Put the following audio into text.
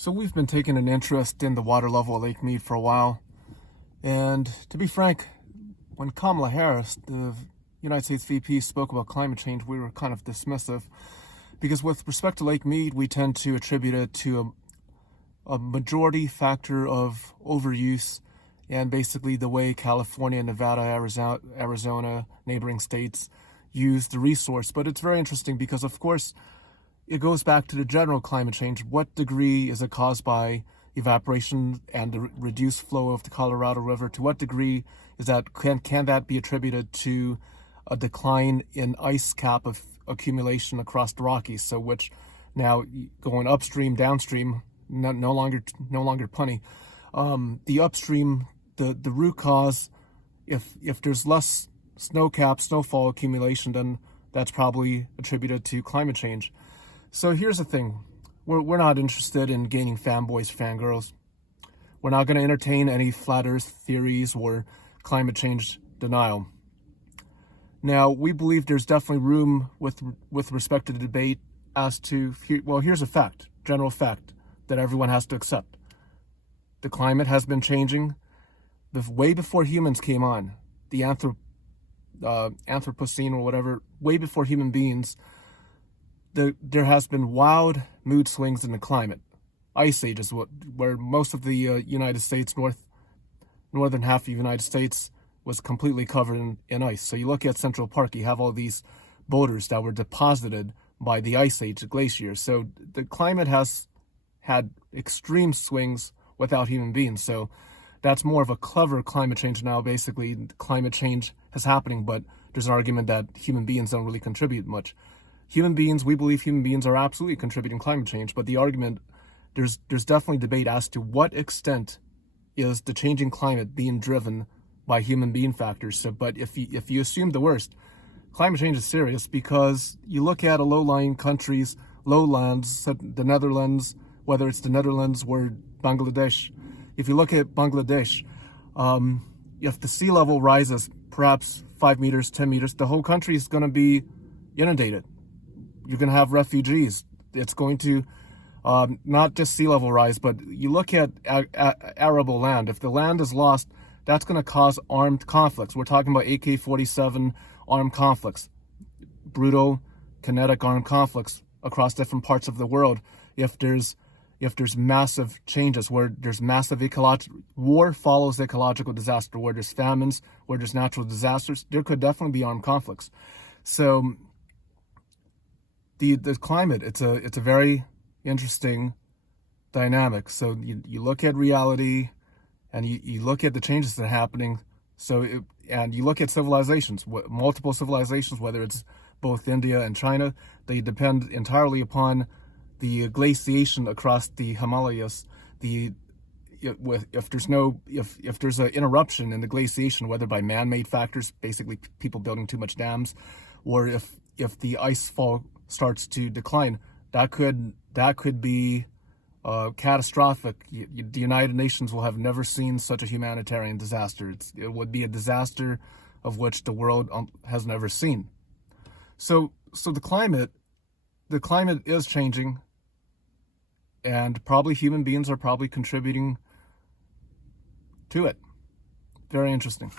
So we've been taking an interest in the water level of Lake Mead for a while. And to be frank, when Kamala Harris, the United States VP, spoke about climate change, we were kind of dismissive. Because with respect to Lake Mead, we tend to attribute it to a majority factor of overuse and basically the way California, Nevada, Arizona, neighboring states use the resource. But it's very interesting because, of course, it goes back to the general climate change. What degree is it caused by evaporation and the reduced flow of the Colorado River? To what degree is that can that be attributed to a decline in ice cap of accumulation across the Rockies? So which now going upstream, downstream, no longer punny. The upstream, the root cause, if there's less snowfall accumulation, then that's probably attributed to climate change. So here's the thing. We're not interested in gaining fanboys, fangirls. We're not going to entertain any flat earth theories or climate change denial. Now, we believe there's definitely room with respect to the debate as to, well, here's a fact, general fact that everyone has to accept. The climate has been changing way before humans came on. The Anthropocene or whatever, way before human beings, there has been wild mood swings in the climate. Ice ages, where most of the United States, northern half of the United States was completely covered in ice. So you look at Central Park, you have all these boulders that were deposited by the ice age, the glaciers. So the climate has had extreme swings without human beings. So that's more of a clever climate change now. Basically, climate change is happening, but there's an argument that human beings don't really contribute much. We believe human beings are absolutely contributing climate change, but the argument, there's definitely debate as to what extent is the changing climate being driven by human being factors. So, but if you assume the worst, climate change is serious because you look at a low-lying countries, lowlands, the Netherlands, whether it's the Netherlands or Bangladesh. If you look at Bangladesh, if the sea level rises perhaps 5 meters, 10 meters, the whole country is going to be inundated. You're going to have refugees. It's going to not just sea level rise, but you look at arable land. If the land is lost, that's going to cause armed conflicts. We're talking about AK-47 armed conflicts, brutal, kinetic armed conflicts across different parts of the world. If there's massive changes, where there's massive war follows ecological disaster, where there's famines, where there's natural disasters, there could definitely be armed conflicts. So the climate, it's a very interesting dynamic. So you look at reality and you look at the changes that are happening. And you look at civilizations, multiple civilizations, whether it's both India and China, they depend entirely upon the glaciation across the Himalayas. If there's an interruption in the glaciation, whether by man-made factors, basically people building too much dams, or if the ice fall starts to decline, that could be catastrophic. The United Nations will have never seen such a humanitarian disaster. It would be a disaster of which the world has never seen. So the climate is changing, and probably human beings are probably contributing to it. Very interesting.